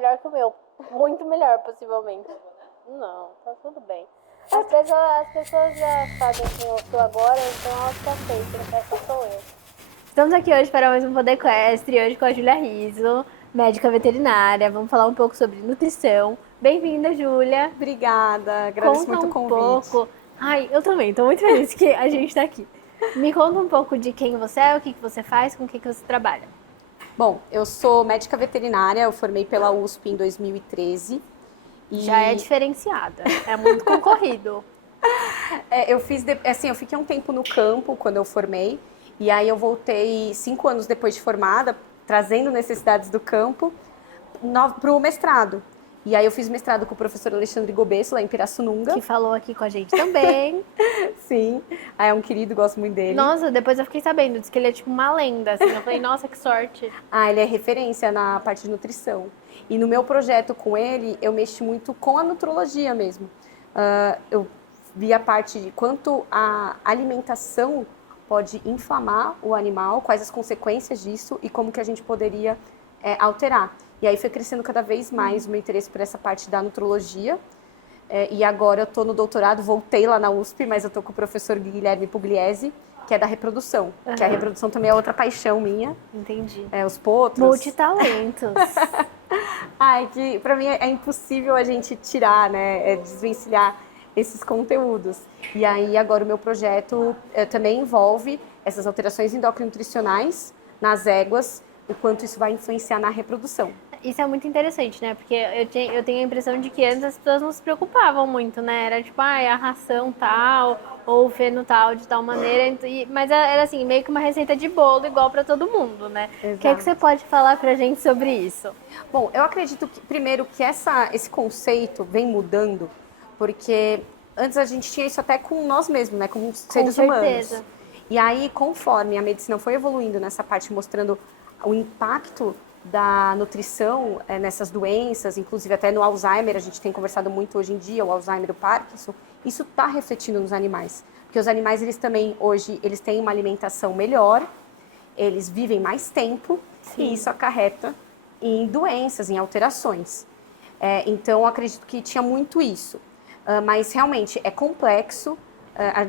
melhor que o meu. Muito melhor, possivelmente. Não, tá tudo bem. As pessoas já sabem quem eu sou agora, então elas já aceitam que essa sou eu. Estamos aqui hoje para mais um Podecast, hoje com a Júlia Riso, médica veterinária. Vamos falar um pouco sobre nutrição. Bem-vinda, Júlia. Obrigada, agradeço muito o convite. Pouco. Ai, eu também, tô muito feliz que a gente tá aqui. Me conta um pouco de quem você é, o que você faz, com o que você trabalha. Bom, eu sou médica veterinária, eu formei pela USP em 2013. Já é diferenciada, é muito concorrido. Eu fiquei um tempo no campo quando eu formei, e aí eu voltei 5 anos depois de formada, trazendo necessidades do campo, para o mestrado. E aí eu fiz mestrado com o professor Alexandre Gobesso, lá em Pirassununga. Que falou aqui com a gente também. Sim, é um querido, gosto muito dele. Nossa, depois eu fiquei sabendo, disse que ele é tipo uma lenda, assim. Eu falei, nossa, que sorte. Ele é referência na parte de nutrição. E no meu projeto com ele, eu mexi muito com a nutrologia mesmo. Eu vi a parte de quanto a alimentação pode inflamar o animal, quais as consequências disso e como que a gente poderia alterar. E aí foi crescendo cada vez mais o meu interesse por essa parte da nutrologia. E agora eu estou no doutorado, voltei lá na USP, mas eu estou com o professor Guilherme Pugliese, que é da reprodução. Que a reprodução também é outra paixão minha. Entendi. Os potros. Multitalentos. Que pra mim é impossível a gente tirar, né? Desvencilhar esses conteúdos. E aí agora o meu projeto também envolve essas alterações endocrino-nutricionais nas éguas, o quanto isso vai influenciar na reprodução. Isso é muito interessante, né? Porque eu tenho a impressão de que antes as pessoas não se preocupavam muito, né? Era tipo, a ração tal, ou o feno tal, de tal maneira. Mas era assim, meio que uma receita de bolo igual pra todo mundo, né? Exato. O que é que você pode falar pra gente sobre isso? Bom, eu acredito que, primeiro, que esse conceito vem mudando, porque antes a gente tinha isso até com nós mesmos, né? Como seres humanos. E aí, conforme a medicina foi evoluindo nessa parte, mostrando o impacto da nutrição nessas doenças, inclusive até no Alzheimer, a gente tem conversado muito hoje em dia, o Alzheimer, o Parkinson, isso está refletindo nos animais. Porque os animais, eles também, hoje, eles têm uma alimentação melhor, eles vivem mais tempo. Sim. E isso acarreta em doenças, em alterações. Então, eu acredito que tinha muito isso. Mas, realmente, é complexo.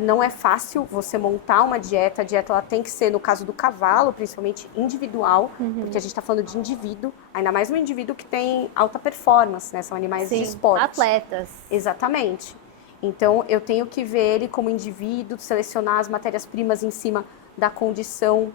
Não é fácil você montar uma dieta. A dieta ela tem que ser, no caso do cavalo, principalmente individual, porque a gente está falando de indivíduo, ainda mais um indivíduo que tem alta performance, né? São animais de esporte. Atletas. Exatamente. Então, eu tenho que ver ele como indivíduo, selecionar as matérias-primas em cima da condição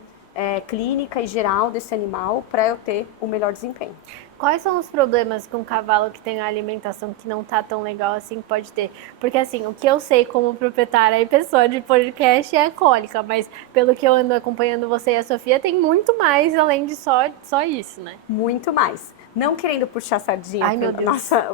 clínica e geral desse animal para eu ter o melhor desempenho. Quais são os problemas que um cavalo que tem a alimentação que não tá tão legal assim pode ter? Porque assim, o que eu sei como proprietária e pessoa de podcast é a cólica, mas pelo que eu ando acompanhando você e a Sofia, tem muito mais além de só isso, né? Muito mais. Não querendo puxar sardinha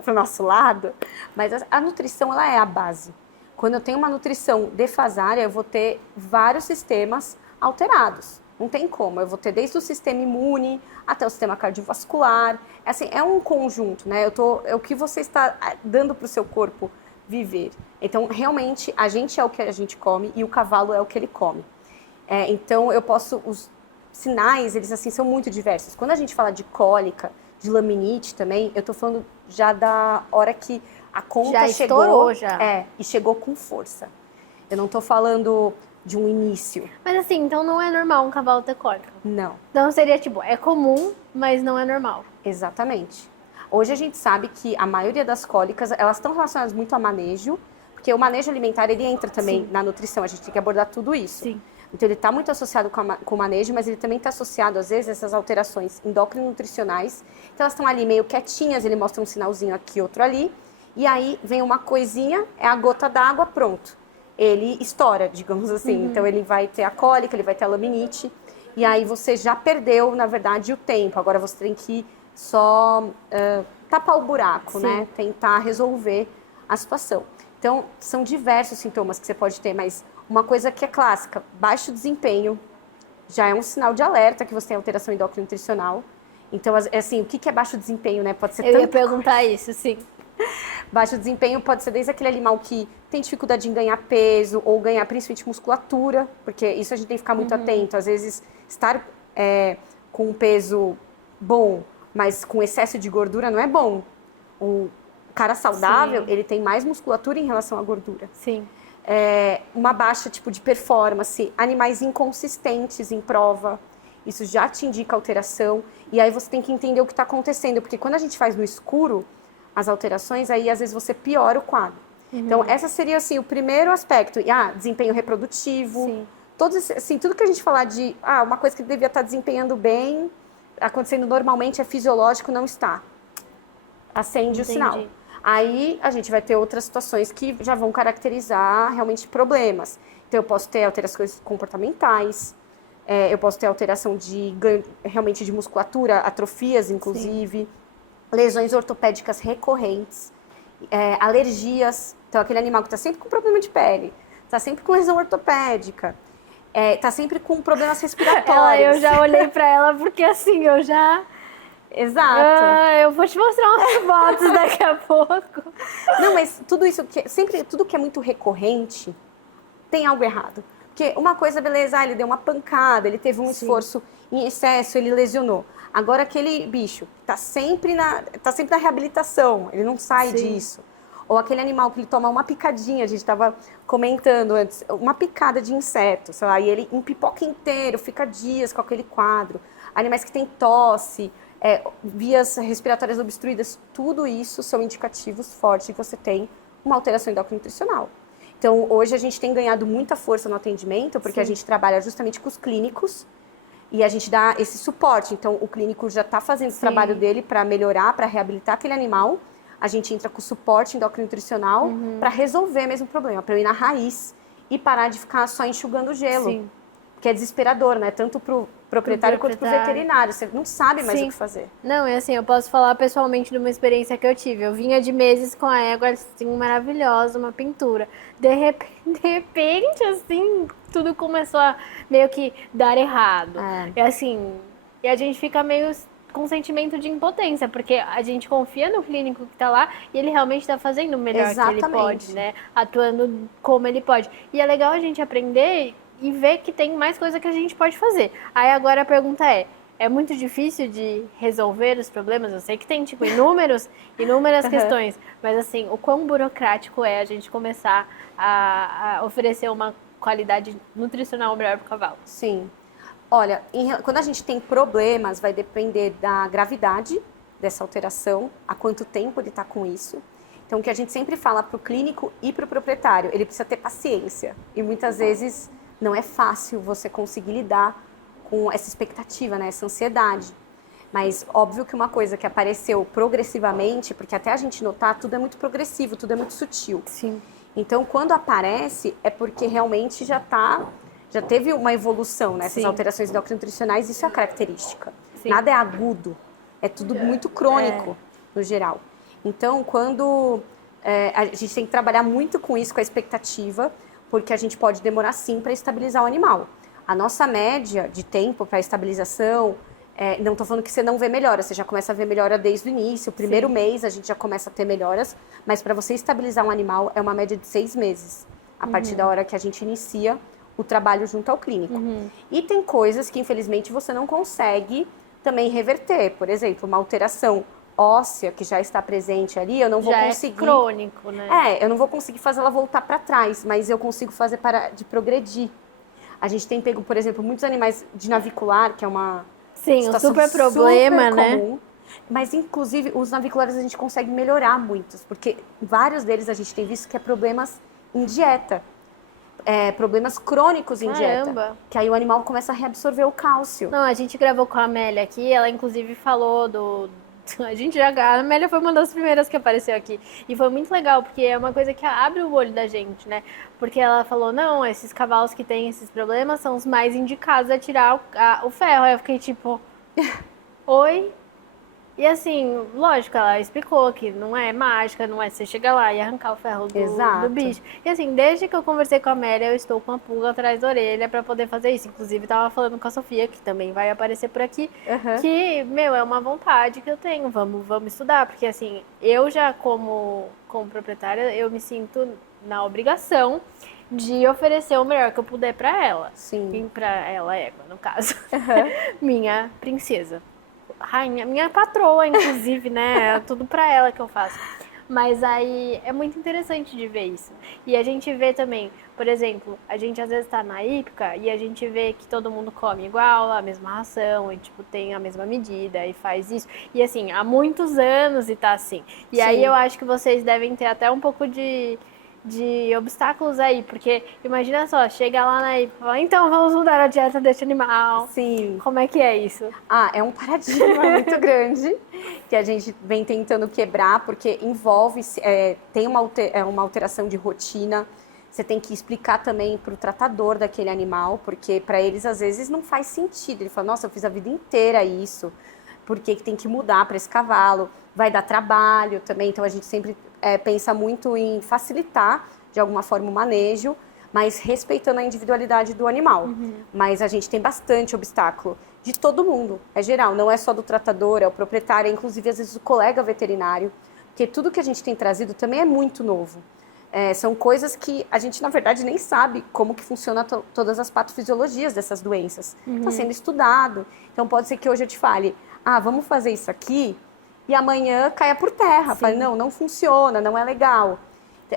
pro nosso lado, mas a nutrição ela é a base. Quando eu tenho uma nutrição defasária, eu vou ter vários sistemas alterados. Não tem como, eu vou ter desde o sistema imune até o sistema cardiovascular. Assim, é um conjunto, né? É o que você está dando para o seu corpo viver. Então, realmente, a gente é o que a gente come e o cavalo é o que ele come. Então, os sinais, eles assim, são muito diversos. Quando a gente fala de cólica, de laminite também, eu estou falando já da hora que a conta já chegou. Estourou, já. E chegou com força. Eu não estou falando de um início. Mas assim, então não é normal um cavalo ter cólica? Não. Então seria tipo, é comum, mas não é normal. Exatamente. Hoje a gente sabe que a maioria das cólicas, elas estão relacionadas muito a manejo, porque o manejo alimentar, ele entra também na nutrição, a gente tem que abordar tudo isso. Sim. Então ele está muito associado com o manejo, mas ele também está associado, às vezes, a essas alterações endócrino-nutricionais, que elas estão ali meio quietinhas, ele mostra um sinalzinho aqui, outro ali, e aí vem uma coisinha, é a gota d'água, pronto. Ele estoura, digamos assim. Então, ele vai ter a cólica, ele vai ter a laminite. E aí, você já perdeu, na verdade, o tempo. Agora, você tem que só tapar o buraco, né? Tentar resolver a situação. Então, são diversos sintomas que você pode ter, mas uma coisa que é clássica, baixo desempenho, já é um sinal de alerta que você tem alteração endócrino-nutricional. Então, assim, o que é baixo desempenho, né? Pode ser Eu ia perguntar isso, sim. Baixo desempenho pode ser desde aquele animal que tem dificuldade em ganhar peso ou ganhar principalmente musculatura, porque isso a gente tem que ficar muito atento. Às vezes, estar com um peso bom, mas com excesso de gordura não é bom. O cara saudável, Sim. ele tem mais musculatura em relação à gordura. Sim. Uma baixa tipo de performance, animais inconsistentes em prova, isso já te indica alteração. E aí você tem que entender o que está acontecendo, porque quando a gente faz no escuro as alterações, aí às vezes você piora o quadro. Então, essa seria assim, o primeiro aspecto. Desempenho reprodutivo. Sim. Tudo que a gente falar de uma coisa que devia estar desempenhando bem, acontecendo normalmente, é fisiológico, não está. Acende o sinal. Aí a gente vai ter outras situações que já vão caracterizar realmente problemas. Então, eu posso ter alterações comportamentais, eu posso ter alteração de ganho realmente de musculatura, atrofias, inclusive, lesões ortopédicas recorrentes, alergias. Então, aquele animal que está sempre com problema de pele, está sempre com lesão ortopédica, está sempre com problemas respiratórios. Eu já olhei para ela porque assim, eu já... Exato. Eu vou te mostrar umas fotos daqui a pouco. Não, mas tudo isso, tudo que é muito recorrente, tem algo errado. Porque uma coisa, beleza, ele deu uma pancada, ele teve um esforço em excesso, ele lesionou. Agora aquele bicho tá sempre na reabilitação, ele não sai disso. Ou aquele animal que ele toma uma picadinha, a gente estava comentando antes, uma picada de inseto, sei lá, e ele empipoca inteiro, fica dias com aquele quadro. Animais que têm tosse, vias respiratórias obstruídas, tudo isso são indicativos fortes de que você tem uma alteração endócrino-nutricional. Então, hoje a gente tem ganhado muita força no atendimento, porque a gente trabalha justamente com os clínicos e a gente dá esse suporte. Então, o clínico já está fazendo o trabalho dele para melhorar, para reabilitar aquele animal. A gente entra com suporte endócrino-nutricional para resolver mesmo o problema, para eu ir na raiz e parar de ficar só enxugando o gelo. Sim. Que é desesperador, né? Tanto para o proprietário quanto para o veterinário. Você não sabe mais o que fazer. Não, é assim, eu posso falar pessoalmente de uma experiência que eu tive. Eu vinha de meses com a égua, assim, maravilhosa, uma pintura. De repente, assim, tudo começou a meio que dar errado. E assim, e a gente fica meio com sentimento de impotência, porque a gente confia no clínico que tá lá e ele realmente tá fazendo o melhor que ele pode, né? Atuando como ele pode. E é legal a gente aprender e ver que tem mais coisa que a gente pode fazer. Aí agora a pergunta é muito difícil de resolver os problemas? Eu sei que tem, tipo, inúmeras questões, mas assim, o quão burocrático é a gente começar a oferecer uma qualidade nutricional melhor pro cavalo? Sim. Olha, quando a gente tem problemas, vai depender da gravidade dessa alteração, há quanto tempo ele está com isso. Então, o que a gente sempre fala pro clínico e pro proprietário, ele precisa ter paciência. E muitas vezes não é fácil você conseguir lidar com essa expectativa, né? Essa ansiedade. Mas óbvio que uma coisa que apareceu progressivamente, porque até a gente notar, tudo é muito progressivo, tudo é muito sutil. Sim. Então, quando aparece, é porque realmente já teve uma evolução nessas alterações endócrino-nutricionais, isso é a característica. Sim. Nada é agudo, é tudo muito crônico, no geral. Então, quando a gente tem que trabalhar muito com isso, com a expectativa, porque a gente pode demorar sim para estabilizar o animal. A nossa média de tempo para estabilização, não estou falando que você não vê melhora, você já começa a ver melhora desde o início, o primeiro mês a gente já começa a ter melhoras, mas para você estabilizar um animal é uma média de 6 meses, a partir da hora que a gente inicia o trabalho junto ao clínico. E tem coisas que infelizmente você não consegue também reverter, por exemplo, uma alteração óssea que já está presente ali, eu não vou conseguir... É crônico, né? Eu não vou conseguir fazer ela voltar para trás, mas eu consigo fazer para de progredir. A gente tem pego, por exemplo, muitos animais de navicular, que é uma situação super problema, super né? comum, mas inclusive os naviculares a gente consegue melhorar muitos, porque vários deles a gente tem visto que é problemas em dieta. Problemas crônicos em dieta. Que aí o animal começa a reabsorver o cálcio. Não, a gente gravou com a Amélia aqui, ela inclusive falou a Amélia foi uma das primeiras que apareceu aqui. E foi muito legal, porque é uma coisa que abre o olho da gente, né? Porque ela falou, não, esses cavalos que têm esses problemas são os mais indicados a tirar o ferro. Aí eu fiquei tipo, oi? E assim, lógico, ela explicou que não é mágica, não é você chegar lá e arrancar o ferro do bicho. E assim, desde que eu conversei com a Amélia, eu estou com a pulga atrás da orelha pra poder fazer isso. Inclusive, tava falando com a Sofia, que também vai aparecer por aqui, que, é uma vontade que eu tenho. Vamos estudar, porque assim, eu já como proprietária, eu me sinto na obrigação de oferecer o melhor que eu puder pra ela. Sim. E pra ela, égua, no caso. Minha princesa. minha patroa, inclusive, né? É tudo pra ela que eu faço. Mas aí é muito interessante de ver isso. E a gente vê também, por exemplo, a gente às vezes tá na hípica e a gente vê que todo mundo come igual, a mesma ração, e tipo, tem a mesma medida e faz isso. E assim, há muitos anos e tá assim. E Sim. aí eu acho que vocês devem ter até um pouco de obstáculos aí, porque imagina só, chega lá na hípica e fala, então vamos mudar a dieta deste animal. Sim. Como é que é isso? É um paradigma muito grande que a gente vem tentando quebrar, porque envolve, tem uma alteração de rotina. Você tem que explicar também para o tratador daquele animal, porque para eles às vezes não faz sentido. Ele fala, nossa, eu fiz a vida inteira isso, por que tem que mudar para esse cavalo? Vai dar trabalho também, então a gente sempre pensa muito em facilitar de alguma forma o manejo, mas respeitando a individualidade do animal. Mas a gente tem bastante obstáculo de todo mundo, é geral, não é só do tratador, é o proprietário, é inclusive às vezes o colega veterinário, porque tudo que a gente tem trazido também é muito novo. São coisas que a gente, na verdade, nem sabe como que funciona todas as patofisiologias dessas doenças. Está sendo estudado. Então, pode ser que hoje eu te fale, vamos fazer isso aqui, e amanhã caia por terra. Fale, não funciona, não é legal.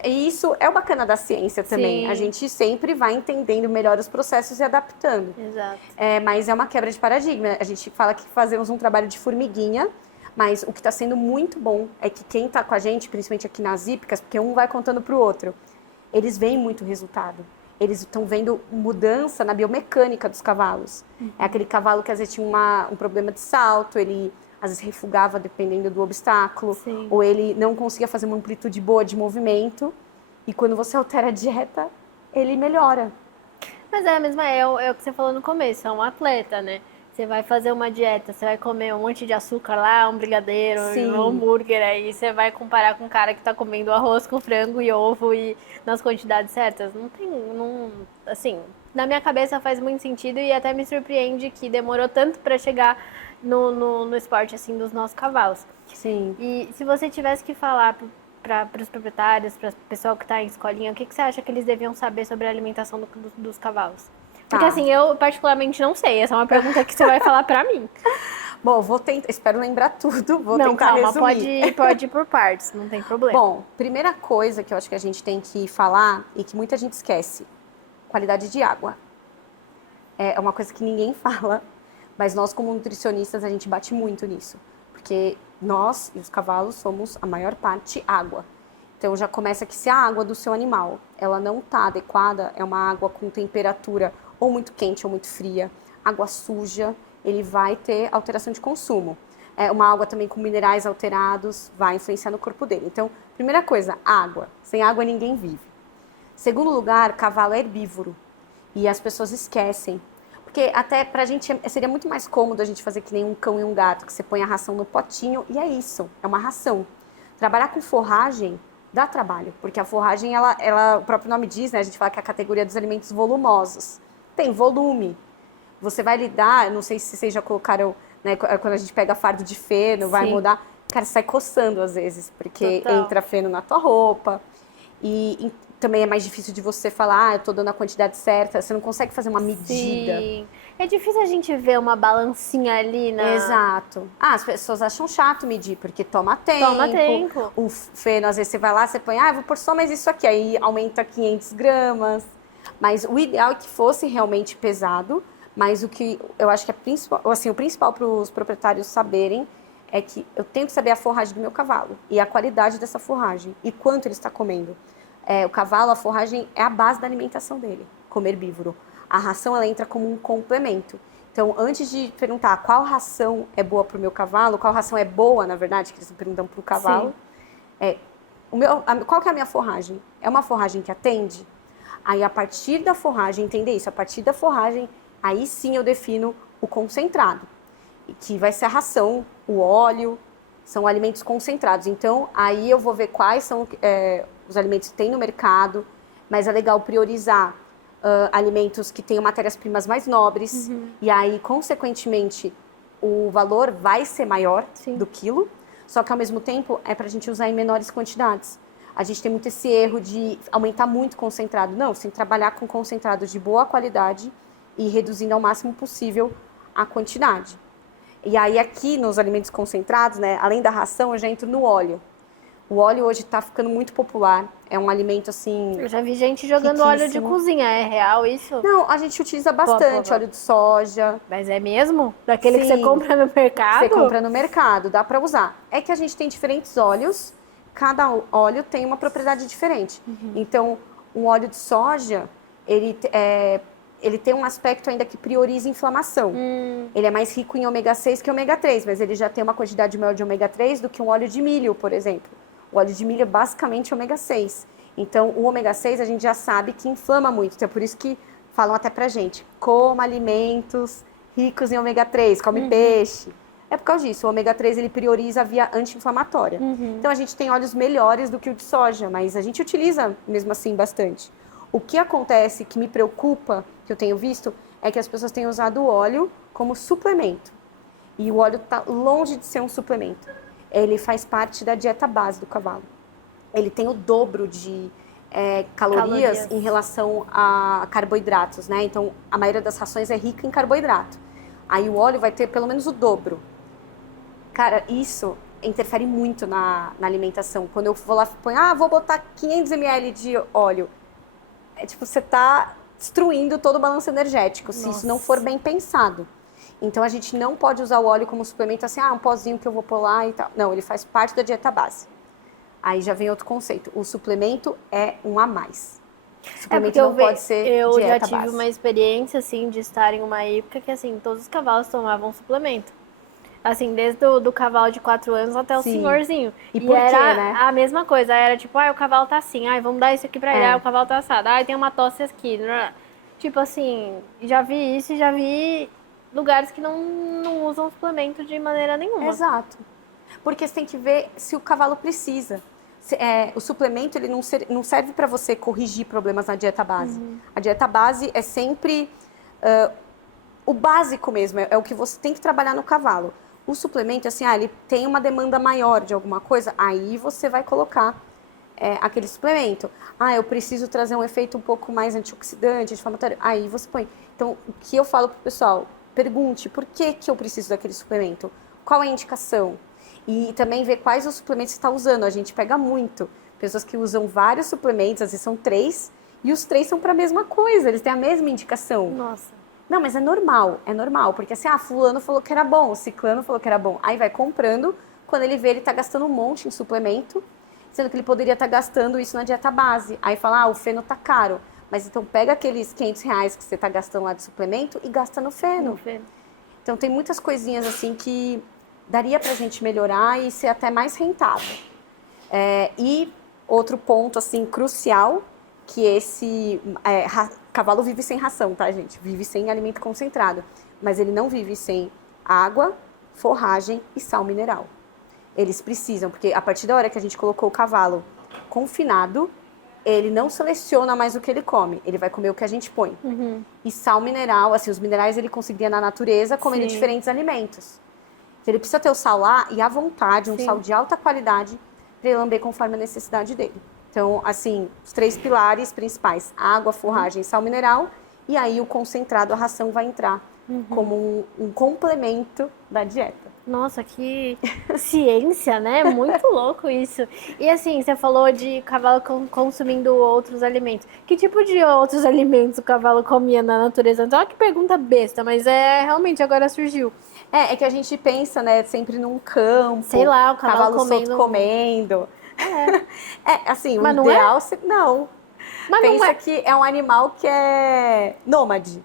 E isso é o bacana da ciência também. Sim. A gente sempre vai entendendo melhor os processos e adaptando. Exato. Mas é uma quebra de paradigma. A gente fala que fazemos um trabalho de formiguinha, mas o que está sendo muito bom é que quem está com a gente, principalmente aqui nas hípicas, porque um vai contando para o outro, eles veem muito resultado. Eles estão vendo mudança na biomecânica dos cavalos. É aquele cavalo que às vezes tinha um problema de salto, ele às vezes refugava dependendo do obstáculo, Sim. ou ele não conseguia fazer uma amplitude boa de movimento, e quando você altera a dieta, ele melhora. Mas é a mesma, é o que você falou no começo, é um atleta, né? Você vai fazer uma dieta, você vai comer um monte de açúcar lá, um brigadeiro, Sim. um hambúrguer, aí você vai comparar com um cara que tá comendo arroz com frango e ovo e nas quantidades certas. Assim, na minha cabeça faz muito sentido e até me surpreende que demorou tanto pra chegar no esporte, assim, dos nossos cavalos. Sim. E se você tivesse que falar para os proprietários, para o pessoal que está em escolinha, o que você acha que eles deviam saber sobre a alimentação dos cavalos? Porque assim, eu particularmente não sei. Essa é uma pergunta que você vai falar para mim. Bom, vou tentar, espero lembrar tudo, vou tentar resumir. Pode ir por partes, não tem problema. Bom, primeira coisa que eu acho que a gente tem que falar e que muita gente esquece, qualidade de água. É uma coisa que ninguém fala, mas nós como nutricionistas a gente bate muito nisso, porque nós e os cavalos somos a maior parte água. Então já começa que se a água do seu animal ela não está adequada, é uma água com temperatura ou muito quente ou muito fria, água suja, ele vai ter alteração de consumo. Uma água também com minerais alterados vai influenciar no corpo dele. Então, primeira coisa, água. Sem água ninguém vive. Segundo lugar, cavalo é herbívoro. E as pessoas esquecem. Porque até pra gente seria muito mais cômodo a gente fazer que nem um cão e um gato, que você põe a ração no potinho e é isso, é uma ração. Trabalhar com forragem dá trabalho, porque a forragem, o próprio nome diz, né? A gente fala que é a categoria dos alimentos volumosos. Tem volume. Você vai lidar, não sei se vocês já colocaram, né, quando a gente pega fardo de feno, vai mudar, cara, sai coçando às vezes, porque entra feno na tua roupa. E também é mais difícil de você falar, eu tô dando a quantidade certa, você não consegue fazer uma medida. Sim. É difícil a gente ver uma balancinha ali na... Exato. As pessoas acham chato medir, porque toma tempo. Toma tempo. O feno, às vezes você vai lá, você põe, eu vou pôr só mais isso aqui, aí aumenta 500 gramas. Mas o ideal é que fosse realmente pesado, mas o que eu acho que o principal para os proprietários saberem é que eu tenho que saber a forragem do meu cavalo e a qualidade dessa forragem e quanto ele está comendo. O cavalo, a forragem é a base da alimentação dele, como herbívoro. A ração, ela entra como um complemento. Então, antes de perguntar qual ração é boa para o meu cavalo, qual ração é boa, na verdade, que eles perguntam para o cavalo, qual que é a minha forragem? É uma forragem que atende? Aí, a partir da forragem, entender isso, a partir da forragem, aí sim eu defino o concentrado, que vai ser a ração, o óleo, são alimentos concentrados. Então, aí eu vou ver quais são os alimentos que tem no mercado, mas é legal priorizar alimentos que tenham matérias-primas mais nobres, e aí, consequentemente, o valor vai ser maior do quilo, só que, ao mesmo tempo, é para a gente usar em menores quantidades. A gente tem muito esse erro de aumentar muito concentrado. Não, você tem que trabalhar com concentrados de boa qualidade e reduzindo ao máximo possível a quantidade. E aí aqui nos alimentos concentrados, né, além da ração, eu já entro no óleo. O óleo hoje está ficando muito popular. É um alimento assim. Eu já vi gente jogando óleo de cozinha. É real isso? Não, a gente utiliza bastante óleo de soja. Mas é mesmo? Daquele que você compra no mercado? Você compra no mercado, dá para usar. É que a gente tem diferentes óleos. Cada óleo tem uma propriedade diferente. Então, um óleo de soja, ele tem um aspecto ainda que prioriza inflamação. Ele é mais rico em ômega 6 que ômega 3, mas ele já tem uma quantidade maior de ômega 3 do que um óleo de milho, por exemplo. O óleo de milho é basicamente ômega 6. Então, o ômega 6 a gente já sabe que inflama muito. Então, é por isso que falam até pra gente, coma alimentos ricos em ômega 3, come peixe. É por causa disso, o ômega 3 ele prioriza a via anti-inflamatória. Então, a gente tem óleos melhores do que o de soja, mas a gente utiliza mesmo assim bastante. O que acontece, que me preocupa, que eu tenho visto, é que as pessoas têm usado o óleo como suplemento. E o óleo está longe de ser um suplemento. Ele faz parte da dieta base do cavalo. Ele tem o dobro de calorias em relação a carboidratos, né? Então, a maioria das rações é rica em carboidrato. Aí o óleo vai ter pelo menos o dobro. Cara, isso interfere muito na alimentação. Quando eu vou lá e vou botar 500 ml de óleo. É tipo, você tá destruindo todo o balanço energético, se isso não for bem pensado. Então, a gente não pode usar o óleo como suplemento assim, um pozinho que eu vou pôr lá e tal. Não, ele faz parte da dieta base. Aí já vem outro conceito. O suplemento é um a mais. O suplemento não pode ser dieta base. Eu já tive uma experiência, assim, de estar em uma época que, assim, todos os cavalos tomavam suplemento. Assim, desde o cavalo de 4 anos até o senhorzinho. E por quê, né? A mesma coisa. Era tipo, o cavalo tá assim. Vamos dar isso aqui pra ele. O cavalo tá assado. Tem uma tosse aqui. Tipo assim, já vi isso e já vi lugares que não usam suplemento de maneira nenhuma. Exato. Porque você tem que ver se o cavalo precisa. O suplemento ele não serve para você corrigir problemas na dieta base. A dieta base é sempre o básico mesmo, é o que você tem que trabalhar no cavalo. O suplemento, assim, ele tem uma demanda maior de alguma coisa, aí você vai colocar aquele suplemento. Eu preciso trazer um efeito um pouco mais antioxidante, anti-inflamatório, aí você põe. Então, o que eu falo pro pessoal, pergunte por que eu preciso daquele suplemento, qual é a indicação? E também ver quais os suplementos que você está usando. A gente pega muito pessoas que usam vários suplementos, às vezes são 3, e os 3 são para a mesma coisa, eles têm a mesma indicação. Nossa. Não, mas é normal, porque assim, fulano falou que era bom, ciclano falou que era bom. Aí vai comprando, quando ele vê, ele tá gastando um monte em suplemento, sendo que ele poderia estar gastando isso na dieta base. Aí fala, o feno tá caro. Mas então pega aqueles R$500 que você tá gastando lá de suplemento e gasta no feno. Então tem muitas coisinhas assim que daria pra gente melhorar e ser até mais rentável. E outro ponto assim crucial, que cavalo vive sem ração, tá, gente? Vive sem alimento concentrado. Mas ele não vive sem água, forragem e sal mineral. Eles precisam, porque a partir da hora que a gente colocou o cavalo confinado, ele não seleciona mais o que ele come. Ele vai comer o que a gente põe. E sal mineral, assim, os minerais ele conseguia na natureza comendo diferentes alimentos. Então, ele precisa ter o sal lá e à vontade, um sal de alta qualidade, para ele lamber conforme a necessidade dele. Então, assim, os 3 pilares principais, água, forragem e sal mineral, e aí o concentrado, a ração vai entrar como um complemento da dieta. Nossa, que ciência, né? Muito louco isso. E assim, você falou de cavalo consumindo outros alimentos. Que tipo de outros alimentos o cavalo comia na natureza? Então, olha que pergunta besta, mas realmente agora surgiu. É que a gente pensa, né, sempre num campo. Sei lá, o cavalo solto comendo. Assim, mas o ideal... Não. Mas pensa que é um animal que é nômade.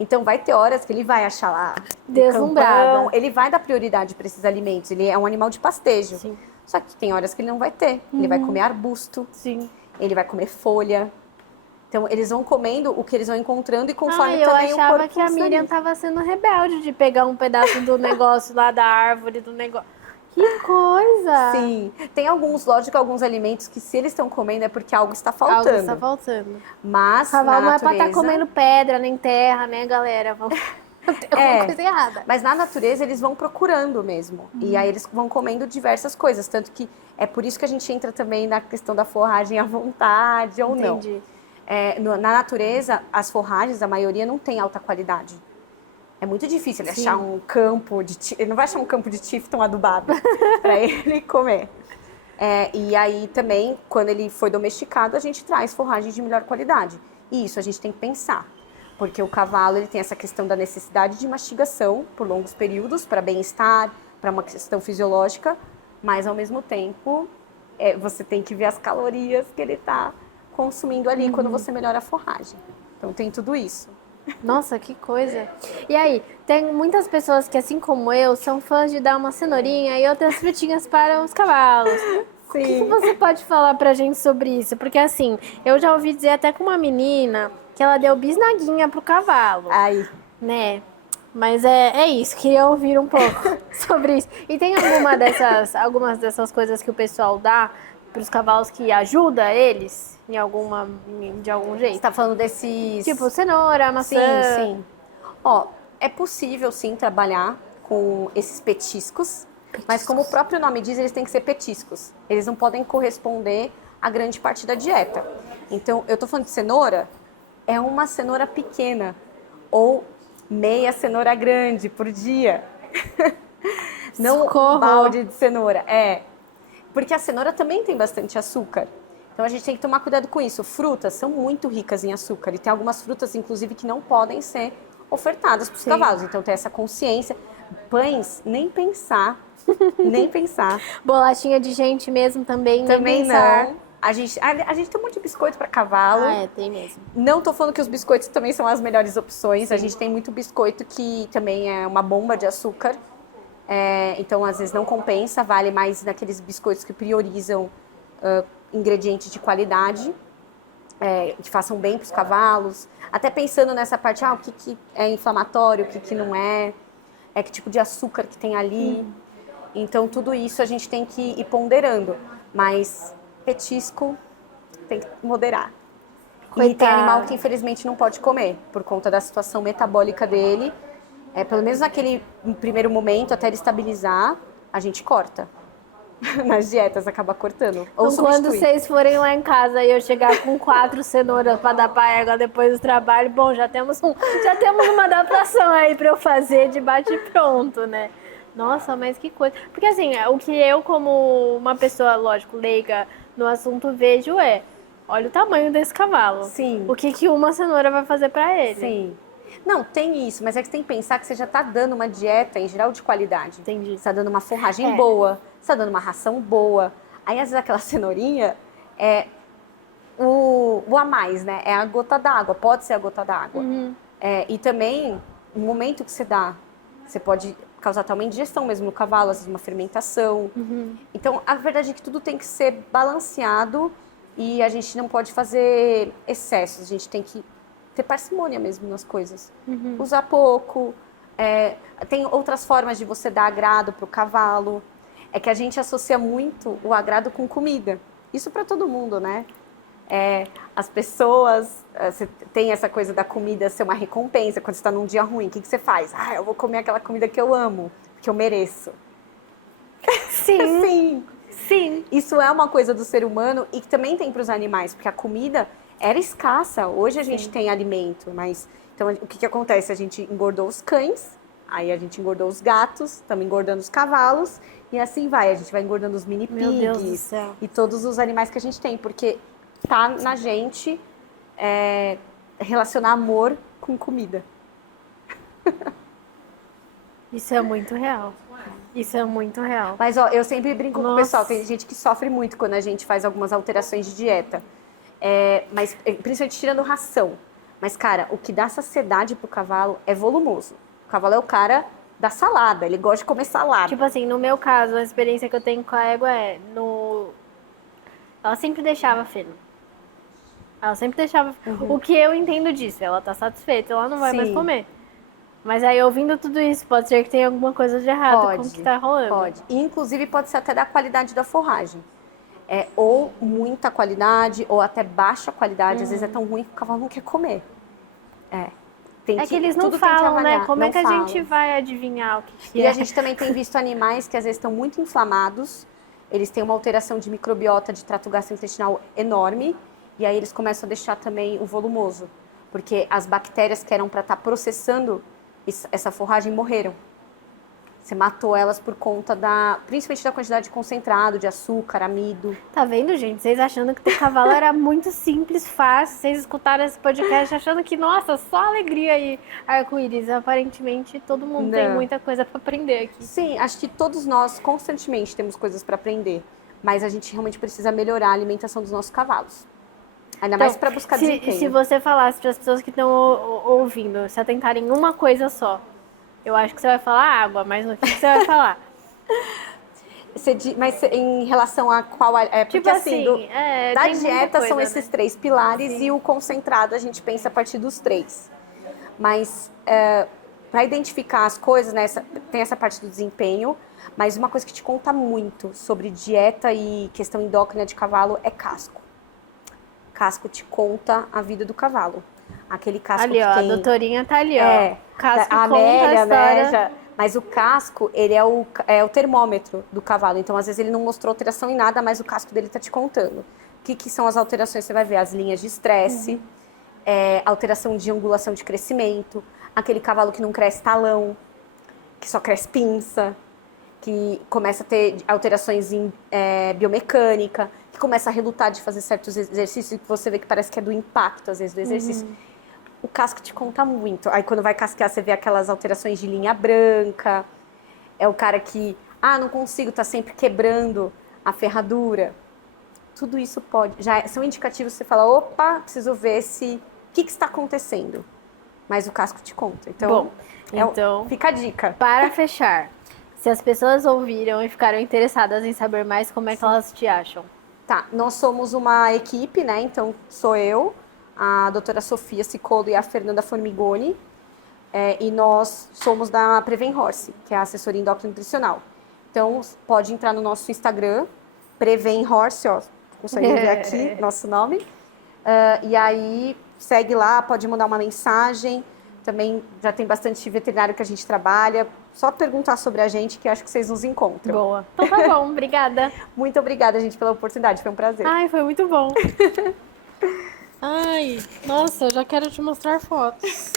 Então, vai ter horas que ele vai achar lá deslumbrado. Ele vai dar prioridade para esses alimentos. Ele é um animal de pastejo. Sim. Só que tem horas que ele não vai ter. Ele vai comer arbusto. Sim. Ele vai comer folha. Então, eles vão comendo o que eles vão encontrando e conforme também o corpo... Eu achava que a Miriam estava sendo rebelde de pegar um pedaço do negócio lá da árvore, do negócio... Que coisa! Sim. Tem alguns alimentos que se eles estão comendo é porque algo está faltando. Algo está faltando. Mas, o cavalo na natureza... não é pra estar comendo pedra nem terra, né, galera? Tem alguma coisa errada. Mas na natureza eles vão procurando mesmo. E aí eles vão comendo diversas coisas. Tanto que é por isso que a gente entra também na questão da forragem à vontade ou não. Na natureza, as forragens, a maioria não tem alta qualidade. É muito difícil ele achar um campo de... Ele não vai achar um campo de tifton adubado para ele comer. E aí também, quando ele foi domesticado, a gente traz forragem de melhor qualidade. E isso a gente tem que pensar. Porque o cavalo ele tem essa questão da necessidade de mastigação por longos períodos, para bem-estar, para uma questão fisiológica, mas ao mesmo tempo você tem que ver as calorias que ele está consumindo ali quando você melhora a forragem. Então tem tudo isso. Nossa, que coisa. E aí, tem muitas pessoas que, assim como eu, são fãs de dar uma cenourinha e outras frutinhas para os cavalos. O que você pode falar pra gente sobre isso? Porque assim, eu já ouvi dizer até com uma menina que ela deu bisnaguinha pro cavalo. Ai. Né? Mas é isso, queria ouvir um pouco sobre isso. E tem algumas dessas coisas que o pessoal dá pros cavalos que ajuda eles de algum jeito? Você tá falando desses... Tipo cenoura, maçã. Sim. Ó, é possível sim trabalhar com esses petiscos. Mas como o próprio nome diz, eles têm que ser petiscos. Eles não podem corresponder a grande parte da dieta. Então, eu tô falando de cenoura, é uma cenoura pequena ou meia cenoura grande por dia. Não um balde de cenoura. Porque a cenoura também tem bastante açúcar. Então, a gente tem que tomar cuidado com isso. Frutas são muito ricas em açúcar. E tem algumas frutas, inclusive, que não podem ser ofertadas para os cavalos. Então, tem essa consciência. Pães, nem pensar. Nem pensar. Bolachinha de gente mesmo também nem pensar. Não. A gente tem um monte de biscoito para cavalo. Tem mesmo. Não tô falando que os biscoitos também são as melhores opções. Sim. A gente tem muito biscoito que também é uma bomba de açúcar. Então, às vezes, não compensa. Vale mais naqueles biscoitos que priorizam ingredientes de qualidade, que façam bem para os cavalos. Até pensando nessa parte, o que é inflamatório, o que não é. Que tipo de açúcar que tem ali. Então, tudo isso a gente tem que ir ponderando. Mas petisco tem que moderar. Coitado. E tem animal que, infelizmente, não pode comer, por conta da situação metabólica dele. Pelo menos naquele primeiro momento, até ele estabilizar, a gente corta. Nas dietas, acaba cortando. Ou então, quando vocês forem lá em casa e eu chegar com 4 cenouras para dar pra égua depois do trabalho, bom, já temos uma adaptação aí para eu fazer de bate pronto, né? Nossa, mas que coisa. Porque assim, o que eu, como uma pessoa, lógico, leiga no assunto, vejo olha o tamanho desse cavalo. Sim. O que uma cenoura vai fazer pra ele. Sim. Não, tem isso, mas é que você tem que pensar que você já tá dando uma dieta, em geral, de qualidade. Entendi. Você tá dando uma forragem boa, você tá dando uma ração boa. Aí, às vezes, aquela cenourinha o a mais, né? É a gota d'água, pode ser a gota d'água. E também, no momento que você dá, você pode causar até uma indigestão mesmo no cavalo, às vezes uma fermentação. Então, a verdade é que tudo tem que ser balanceado e a gente não pode fazer excessos. A gente tem que ter parcimônia mesmo nas coisas. Usar pouco. Tem outras formas de você dar agrado para o cavalo. É que a gente associa muito o agrado com comida. Isso para todo mundo, né? As pessoas, você tem essa coisa da comida ser uma recompensa. Quando você está num dia ruim, o que você faz? Eu vou comer aquela comida que eu amo, que eu mereço. Sim. Sim. Isso é uma coisa do ser humano e que também tem para os animais, porque a comida era escassa. Hoje a gente tem alimento, mas... Então, o que acontece? A gente engordou os cães, aí a gente engordou os gatos, estamos engordando os cavalos, e assim vai. A gente vai engordando os mini pigs. Meu Deus do céu. E todos os animais que a gente tem, porque tá na gente relacionar amor com comida. Isso é muito real. Isso é muito real. Mas, eu sempre brinco com o pessoal. Tem gente que sofre muito quando a gente faz algumas alterações de dieta. Mas, principalmente tirando ração. Mas, cara, o que dá saciedade pro cavalo é volumoso. O cavalo é o cara da salada. Ele gosta de comer salada. Tipo assim, no meu caso, a experiência que eu tenho com a égua ela sempre deixava feno. Ela sempre deixava... O que eu entendo disso? Ela tá satisfeita, ela não vai mais comer. Mas aí, ouvindo tudo isso, pode ser que tenha alguma coisa de errado com o que tá rolando. Pode. E, inclusive, pode ser até da qualidade da forragem. Ou muita qualidade, ou até baixa qualidade. Às vezes é tão ruim que o cavalo não quer comer. Que eles não falam, né? Como é que a gente vai adivinhar o que E a gente também tem visto animais que às vezes estão muito inflamados. Eles têm uma alteração de microbiota de trato gastrointestinal enorme. E aí eles começam a deixar também o volumoso. Porque as bactérias que eram para estar processando essa forragem morreram. Você matou elas por conta principalmente da quantidade de concentrado, de açúcar, amido. Tá vendo, gente? Vocês achando que ter cavalo era muito simples, fácil. Vocês escutaram esse podcast achando que, nossa, só alegria e arco-íris. Aparentemente, todo mundo tem muita coisa pra aprender aqui. Sim, acho que todos nós constantemente temos coisas pra aprender. Mas a gente realmente precisa melhorar a alimentação dos nossos cavalos. Ainda mais para buscar desempenho. Se você falasse para as pessoas que estão ouvindo, se atentarem em uma coisa só, eu acho que você vai falar água, mas no que você vai falar? Mas em relação a qual... porque tipo assim, da dieta coisa, são esses 3 pilares. Sim. E o concentrado a gente pensa a partir dos 3. Mas para identificar as coisas, né, tem essa parte do desempenho, mas uma coisa que te conta muito sobre dieta e questão endócrina de cavalo é casco. Casco te conta a vida do cavalo. Aquele casco ali, que ó, tem... a doutorinha tá ali, ó. Casco a Amélia, conta a história. né? Mas o casco, ele é o termômetro do cavalo. Então, às vezes, ele não mostrou alteração em nada, mas o casco dele tá te contando. O que são as alterações? Você vai ver as linhas de estresse, alteração de angulação de crescimento, aquele cavalo que não cresce talão, que só cresce pinça, que começa a ter alterações em biomecânica, que começa a relutar de fazer certos exercícios que você vê que parece que é do impacto, às vezes, do exercício. O casco te conta muito. Aí, quando vai casquear, você vê aquelas alterações de linha branca. É o cara que, não consigo, tá sempre quebrando a ferradura. Tudo isso são indicativos que você fala, opa, preciso ver o que está acontecendo. Mas o casco te conta. Então, fica a dica. Para fechar, se as pessoas ouviram e ficaram interessadas em saber mais, como é que elas te acham? Tá, nós somos uma equipe, né? Então, sou eu, a doutora Sofia Cicolo e a Fernanda Formigoni. E nós somos da Prevent Horse, que é a assessoria endócrina nutricional. Então, pode entrar no nosso Instagram, Prevent Horse, ó, consegue ver aqui nosso nome. E aí, segue lá, pode mandar uma mensagem. Também já tem bastante veterinário que a gente trabalha. Só perguntar sobre a gente que eu acho que vocês nos encontram. Boa. Então tá bom, obrigada. Muito obrigada, gente, pela oportunidade. Foi um prazer. Ai, foi muito bom. Ai, nossa, eu já quero te mostrar fotos.